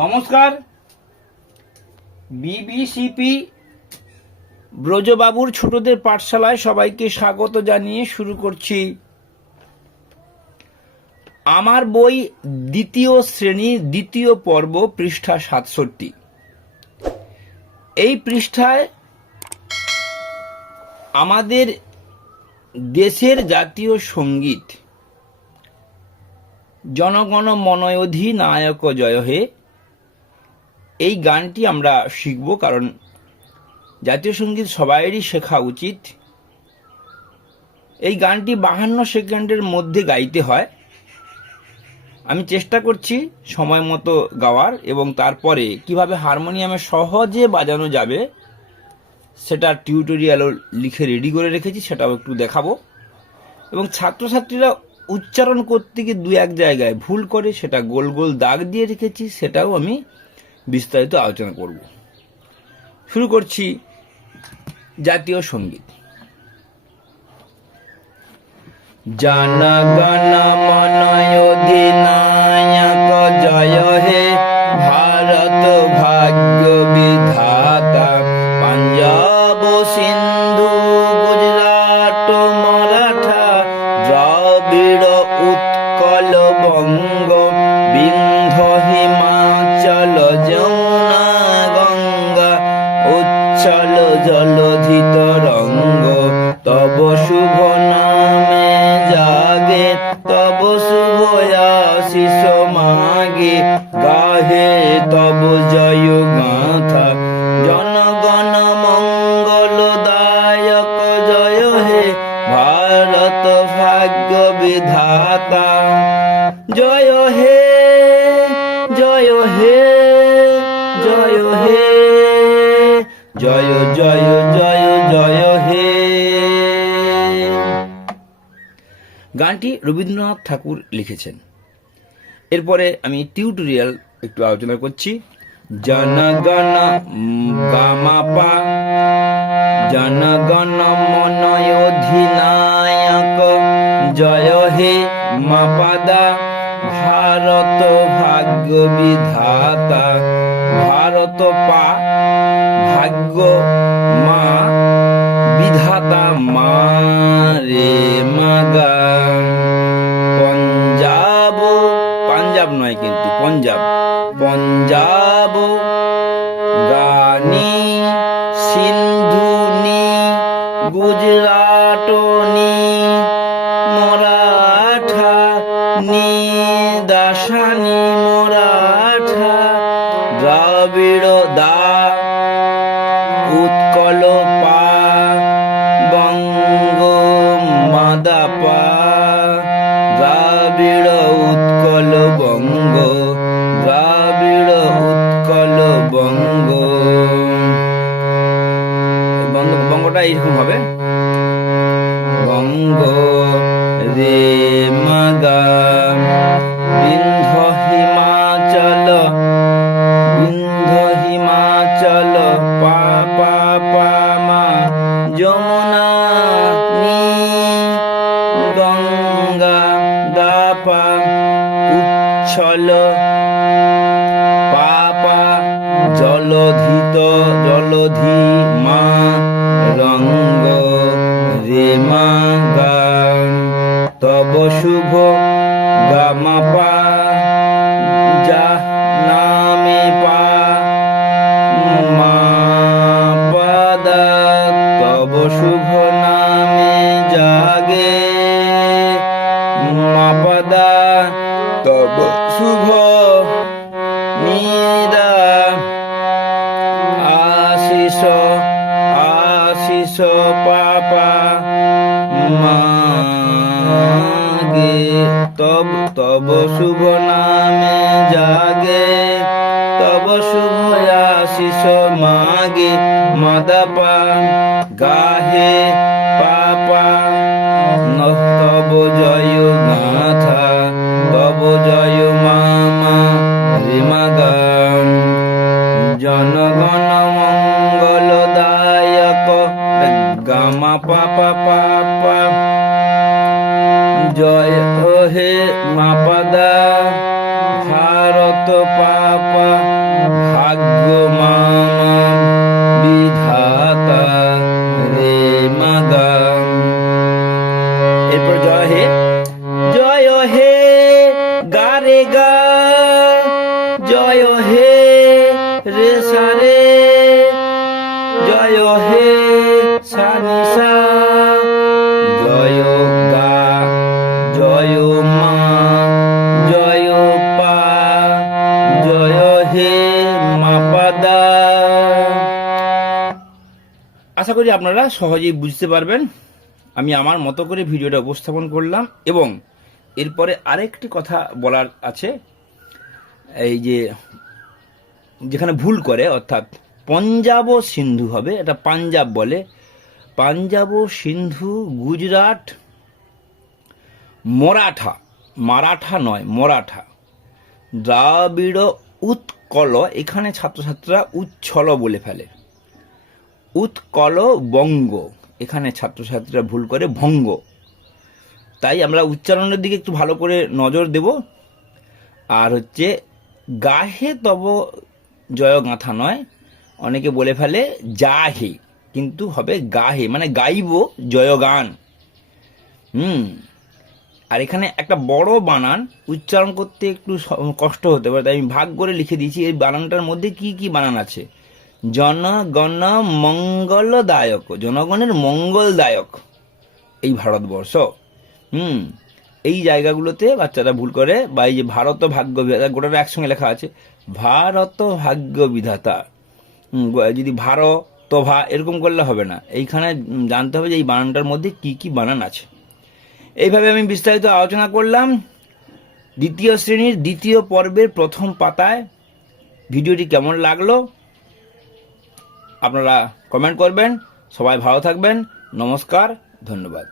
নমস্কার। বিবিসিপি ব্রজবাবুর ছোটদের পাঠশালায় সবাইকে স্বাগত জানিয়ে শুরু করছি আমার বই দ্বিতীয় শ্রেণী দ্বিতীয় পর্ব, পৃষ্ঠা ৬৭। এই পৃষ্ঠায় আমাদের দেশের জাতীয় সঙ্গীত জনগণ মন অধিনায়ক জয় হে, এই গানটি আমরা শিখব, কারণ জাতীয় সঙ্গীত সবাইয়েরই শেখা উচিত। এই গানটি ৫২ সেকেন্ডের মধ্যে গাইতে হয়। আমি চেষ্টা করছি সময় মতো গাওয়ার, এবং তারপরে কিভাবে হারমোনিয়ামে সহজে বাজানো যাবে সেটা টিউটোরিয়ালও লিখে রেডি করে রেখেছি, সেটাও একটু দেখাবো। এবং ছাত্রছাত্রীরা উচ্চারণ করতে গিয়ে দু এক জায়গায় ভুল করে, সেটা গোল গোল দাগ দিয়ে রেখেছি, সেটাও আমি বিস্তারিত আলোচনা করব। শুরু করছি জাতীয় সঙ্গীত। জনগণ মন অধিনায়ক জয় হে, ভারত ভাগ্য বিধাতা, পাঞ্জাব সিন্ধু গুজরাট মারাঠা, দ্রাবিড় উৎকল বঙ্গ, বিন্ধ্য হিমাচল যমুনা গঙ্গা, উচ্ছল জলধি তরঙ্গ, তব শুভ নামে জাগে, তব শুভ আশিস মাগে, গাহে তব জয় গাথা, জনগণ মঙ্গলদায়ক জয় হে, ভারত ভাগ্য বিধাতা জয় হে, জয় হে, জয় হে, জয় জয় জয় জয় হে। গানটি রবীন্দ্রনাথ ঠাকুর লিখেছেন। এরপরে আমি টিউটোরিয়াল একটু আলোচনা করছি। জনগণ গামাপা, জনগণ মন অধিনায়ক জয় হে, মাপাদা, ভারত ভাগ্য বিধাতা, ভারত পা, ভাগ্য মা, বিধাতা মা রে মাগা, পঞ্জাব, পাঞ্জাব নয় কিন্তু পঞ্জাব, পঞ্জাব গানি, সিন্ধুনি, গুজরাটনি, মরাঠা নি, দাসানি মরাঠা, দ্রাবিড় দা, উৎকল পা, বঙ্গ মাদা পা, দ্রাবিড় উৎকল বঙ্গ, দ্রাবিড় উৎকল বঙ্গ। বঙ্গটা এইরকম হবে, বঙ্গ রে মাগা, বিন্ধ্য হিমাচল, বিন্ধ্য হিমাচল, পা পা পা মা, যমুনা নি, গঙ্গা দা পা, উচ্ছল পা পা, জলধিত জলধি মা, রঙ্গ রে মা গা, তব শুভ গামা পা, যা নামে পা, মা পাদা, তব শুভ নামে জাগে, মা পাদা, তব শুভ নিদা, আশিস আশিস পাপা মাগে, তব তব শুভ নামে জাগে, তব শুভ আশিস মাগে, মাদাপা, গাহে পাপা, তব জয় গাথা, তব জয় মামা রে মাগা, জনগণ মঙ্গলদায়ক গামা পাপা পাপা, জয় হে মাপাদা, ভারত তো পাপা ভাগ্য মামা বিধাতা রে মাগা। এরপর জয় হে গা রে গা, জয় হে রে সা রে, জয় হে সা নি সা, জয় গা, জয় মা, জয় পা, জয় হে মা পা দা। আশা করি আপনারা সহজেই বুঝতে পারবেন। আমি আমার মতো করে ভিডিওটা উপস্থাপন করলাম, এবং এরপরে আরেকটি কথা বলার আছে। এই যে যেখানে ভুল করে, অর্থাৎ পঞ্জাব ও সিন্ধু হবে, এটা পাঞ্জাব বলে, পাঞ্জাব ও সিন্ধু, গুজরাট, মরাঠা, মারাঠা নয় মরাঠা, দ্রাবিড়, উৎকল, এখানে ছাত্রছাত্রীরা উচ্ছল বলে ফেলে, উৎকল, বঙ্গ, এখানে ছাত্রছাত্রীরা ভুল করে ভঙ্গ। তাই আমরা উচ্চারণের দিকে একটু ভালো করে নজর দেব। আর হচ্ছে গাহে তব জয় গাঁথা নয়, অনেকে বলে ফেলে যাহে, কিন্তু হবে গাহে, মানে গাইব জয়গান। আর এখানে একটা বড় বানান উচ্চারণ করতে একটু কষ্ট হতে পারে, তাই আমি ভাগ করে লিখে দিয়েছি। এই বানানটার মধ্যে কি কি বানান আছে। জনগণ মঙ্গলদায়ক, জনগণের মঙ্গলদায়ক এই ভারতবর্ষ। এই জায়গাগুলোতে বাচ্চারা ভুল করে। বা এই যে ভারত ভাগ্য বিধাতা, গোটাটা একসঙ্গে লেখা আছে, ভারত ভাগ্য বিধাতা। যদি ভারত ভা এরকম করলে হবে না, এইখানে জানতে হবে যে এই বানানটার মধ্যে কি কি বানান আছে। এইভাবে আমি বিস্তারিত আলোচনা করলাম দ্বিতীয় শ্রেণীর দ্বিতীয় পর্বের প্রথম পাতায়। ভিডিওটি কেমন লাগলো আপনারা কমেন্ট করবেন। সবাই ভালো থাকবেন। নমস্কার, ধন্যবাদ।